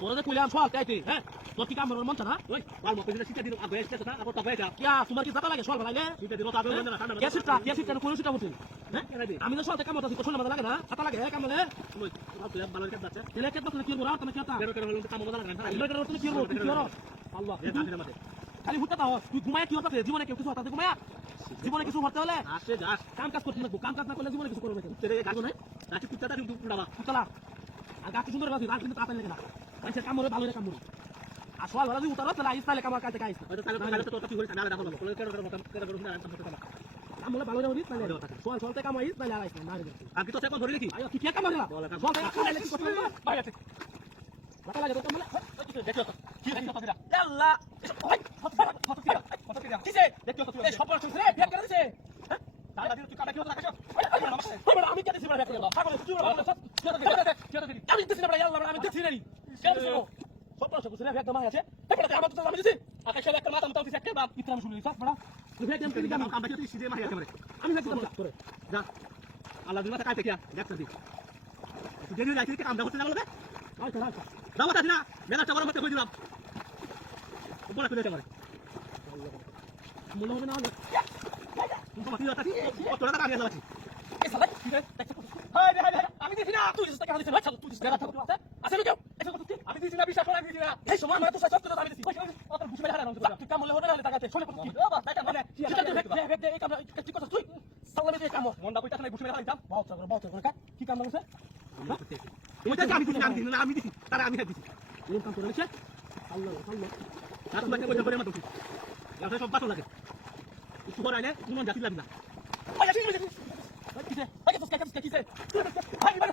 তোরা যে কইলাম সল তাইতে হ্যাঁ তোর কি কাম মন মন না ওই আর মত করে সিটা দিন আগে এসে কথা আর তো বাইটা কি তোমার কি জাতা লাগে সল বানাইলে সিটা দিন তো আগে না ঠান্ডা কে সিটা কোন সিটা বলছিস হ্যাঁ আমি তো সলতে কাম করতে তো শোনা মজা লাগে না ছাতা লাগে কাম মানে ওই তোর ভালো কাজ যাচ্ছে তেলে কে তো কি করব তুমি কি তা বেরো করে হলো কাম মজা লাগে না এগুলো করে তুমি কি করব কি করব আল্লাহ খালি হুটা দাও তুই ঘুমায় কি হচ্ছে জীবনে কেউ কিছু হতাতে ঘুমায় জীবনে কিছু করতে হলে আসে যাস কাম কাজ করতে লাগবে কাম কাজ না করলে জীবনে কিছু করবে না তেরে গাছ নাই গাছ কুত্তাটা কিন্তু উড়াবা কুতলা আর গাছ সুন্দর গাছ আর কিন্তু তাড়াতাড়ি লাগে না মানুষের কাম হলে ভালো রে কাম করবে আর সওয়াল ভালো যদি উতারো তাহলে আইস তাহলে কামার কাছে গাইস হয়তো তাহলে তো কি হইছে না ডাবল বলে কেন কাম হলে ভালো রে হইস তাহলে সওয়াল সওয়ালতে কাম হইস তাহলে আইস না রে আর কি তো এখন ধরে নাকি আয় কি কাম হলা সওয়াল কাম হলে কি করতে ভাই আছে মাথা লাগে তো কাম হলে দেখো কি দেখো কথা আল্লাহ কিসে দেখো তো এই সফল হইছে রে ফেক করে দিছে হ্যাঁ দাদা তুই কাটা কি হতো রাখছো আমি কেটে দিছি ফেক করে দাও পাগল তুই বড় সব আমি দিছি না আল্লাহ আমি দিছি না সব সব ফেক দমা আছে দেখো আমার তো আমি দিছি আকাশে একটা মাথা মতো দিছি একটা বাপ ইতরাম শুনি সব বড় তুই ফেক দেম কেন কাম বাকি তুই সিধে মারি আছে আমি ফেক দিলাম করে যা আল্লাহ দিনা কাটে কি দেখছ তুই তুই দেরি যাইছিস কি কাম দাও করতে না বলবে আচ্ছা আচ্ছা দাও কথা না মেলাটা বড় মতে কই দিলাম বড় করে দিতে পারে মনে হবে না তুমি তো মাটি আছি তোরা টাকা নিয়ে যাচ্ছি এ সালা কি রে হায় রে আমি দিছি না তুই টাকা দিছিস আচ্ছা তুই টাকা থাকতো আছে না কেউ এটা করতে আমি দিছি না বিশ্বাস করে দিছি না এই সময় মানে তো সব কথা আমি দিছি অত বুঝবে না না তুই কাম মনে হবে না টাকাতে শুনে কি বাবা টাকা মানে কি এই কাম কি কথা তুই সালামে দে কাম মনটা কইতা নাই বুঝবে না দিতাম বহুত করে কি কাম লাগছে তুমি তো আমি দিছি না আমি দিছি তারা আমি দিছি এরকম কাম করে নিছে আল্লাহ আল্লাহ আর তোমাকে কইতে পারে মাতো এটা সব বাতো লাগে একটু পরে আইলে তুমি জাতি লাগবে না ওই জাতি কিসে আগে তো কিসে ভাই ভাই ভাই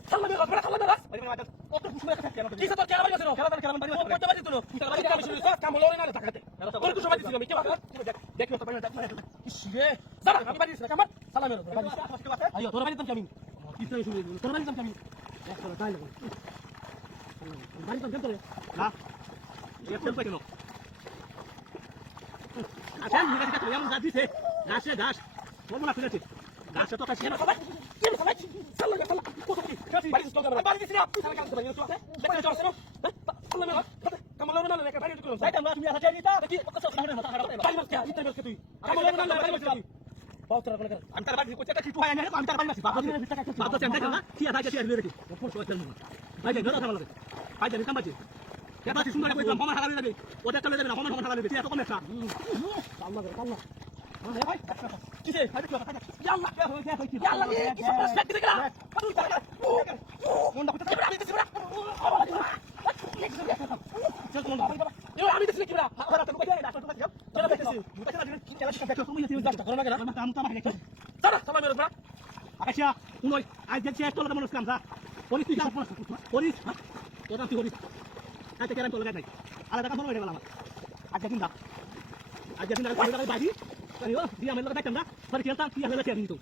সালামে রাখ সালামে রাখ কত বুঝবে না কেন কিসে তো কেন বাড়ি গেছো কেন বাড়ি করতে পারি তুই তুই বাড়ি কাম শুরু কর কাম লরে না টাকাতে তোর কিছু সময় দিছিস আমি কি বাবা দেখো তো বাড়ি দেখ না ইসে সারা আমি বাড়ি দিছি কাম সালামে রাখ আইও তোর বাড়ি তো আমি কিসে শুরু তোর বাড়ি তো আমি এক করে তাই লাগো বাড়ি তো কেন না এক কেন কেন আচ্ছা মিরা দিতে এমন গাছ দিছে গাছে গাছ বলবো না ফিরেছে গাছে তো কাছে না সবাই কি সবাই সাল্লা সাল্লা কত কি কাছে বাড়ি তো বাড়ি দিছি না তুই সারা কাজ করবি তুই দেখতে চলছ না সাল্লা মেলা কামাল না না বাড়ি তো সাইটা না তুমি আসা দিতা দেখি কত সব না বাড়ি মারতে ইতে মারতে তুই কামাল না না বাড়ি মারতে বহুত তোরা করে আমি তার বাড়ি কোচটা কি তুই আয় না আমি তার বাড়ি আছি বাবা দিনে ভিতরে কাছে বাবা চেন্টা না কি আদা কি রেখি ওপর সব চল না ভাই যাই না ভালো লাগে ভাই যাই কাম বাজি কেবা সুন্দর করে কইলাম মামা হারালে যাবে ওটা চলে যাবে না মামা হারালে যাবে এত কম একটা আল্লাহ আল্লাহ ভাই কিসে ভাই কি কথা আল্লাহ কি আল্লাহ কি সব সেট দিকে না তুই যা মন দাও আমি দিছি না চল মন দাও আমি দিছি কি না হারা তো কই না তো কাজ চল দেখছি মুতা না কি খেলা শিখা দেখো তুমি যাস করো না কেন আমি কাম তো আমাকে দেখো চল সবাই মেরে না আকাশিয়া উনই আজ দেখছি এত লোক মানুষ কাম যা পরিস তুই কাম পরিস তোরা তুই পরিস আজকে কেন চলে যায় আলাদা কাম হয়ে গেল আমার আজকে দিন দাও বাজি আরে ও দিয়া মেলা দেখতাম না পরে খেলতাম কি হলো চেয়ার নিতো